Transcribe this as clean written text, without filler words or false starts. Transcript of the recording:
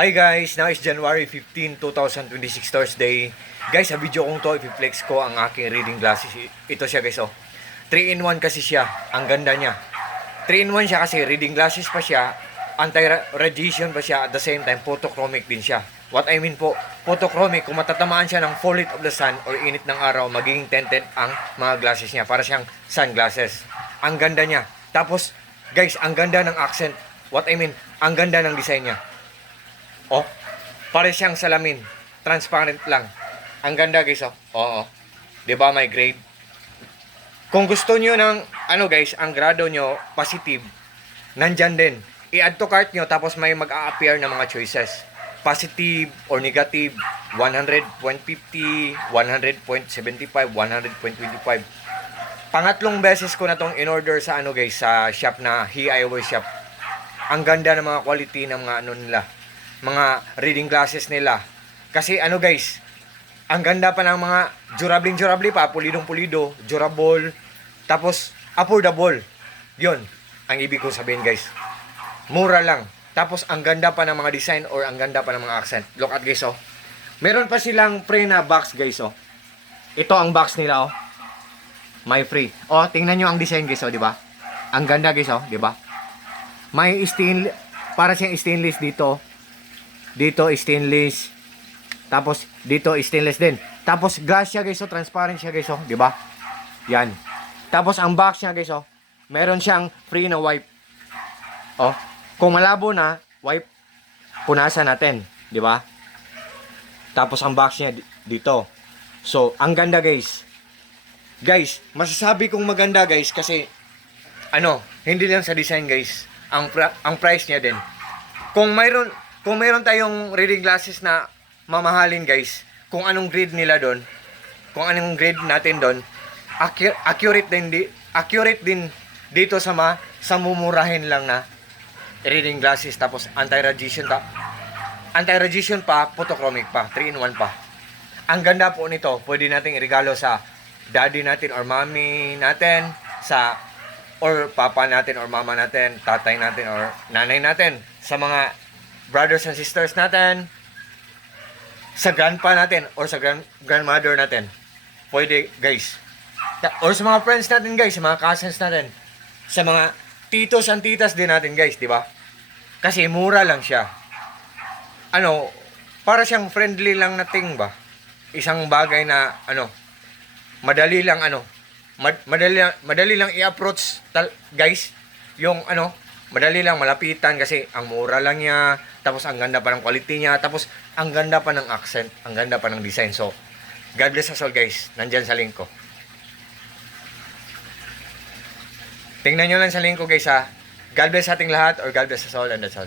Hi guys, now is January 15, 2026 Thursday. Guys, sa video kong to, i-flex ko ang aking reading glasses. Ito siya guys, oh. 3-in-1 kasi siya. Ang ganda niya. 3-in-1 siya kasi reading glasses pa siya, anti-radiation pa siya, at the same time, photochromic din siya. What I mean po, photochromic, kung matatamaan siya ng full light of the sun or init ng araw, magiging tinted ang mga glasses niya. Para siyang sunglasses. Ang ganda niya. Tapos, guys, ang ganda ng accent. What I mean, ang ganda ng design niya. Oh, pare siyang salamin. Transparent lang. Ang ganda guys, oh. Oo. 'Di ba may grade? Kung gusto niyo ng guys, ang grado nyo positive, nandyan din. I-add to cart nyo tapos may mag-a-appear na mga choices. Positive or negative, 100.50, 100.75, 100.25. Pangatlong beses ko na tong in-order sa guys, sa shop na Hiaiwa shop. Ang ganda ng mga quality ng mga nila. Mga reading glasses nila. Kasi guys, ang ganda pa ng mga durable pa, pulidong-pulido, durable, tapos affordable. Yun, ang ibig ko sabihin guys. Mura lang. Tapos ang ganda pa ng mga design or ang ganda pa ng mga accent. Look at guys, oh. Meron pa silang free na box guys, oh. Ito ang box nila, oh. May free. Oh, tingnan nyo ang design guys, oh, di ba? Ang ganda guys, oh, di ba? May stainless, para siyang stainless dito. Dito stainless. Tapos dito stainless din. Tapos glass siya guys, oh, transparent siya guys, oh, di ba? Yan. Tapos ang box niya guys, oh, meron siyang free na wipe. Oh, kung malabo na, wipe punasan natin, di ba? Tapos ang box niya dito. So, ang ganda guys. Guys, masasabi kong maganda guys kasi hindi lang sa design guys. Ang price niya din. Kung mayroon tayong reading glasses na mamahalin guys, kung anong grade nila doon, kung anong grade natin doon, accurate din dito sa mumurahin lang na reading glasses, tapos anti-radiation pa, photochromic pa, 3-in-1 pa. Ang ganda po nito, pwede nating iregalo sa daddy natin or mommy natin, or papa natin or mama natin, tatay natin or nanay natin, sa mga brothers and sisters natin, sa grandpa natin or sa grandmother natin. Pwede guys. Or sa mga friends natin guys, sa mga cousins natin, sa mga titos and titas din natin guys, di ba? Kasi mura lang siya. Para siyang friendly lang na thing ba? Isang bagay na madali lang madali lang i-approach guys. Yung madali lang malapitan kasi ang mura lang niya, tapos ang ganda pa ng quality niya, tapos ang ganda pa ng accent, ang ganda pa ng design. So, God bless us all guys. Nandyan sa link ko. Tingnan nyo lang sa link ko guys ha. God bless ating lahat or God bless us all and that's all.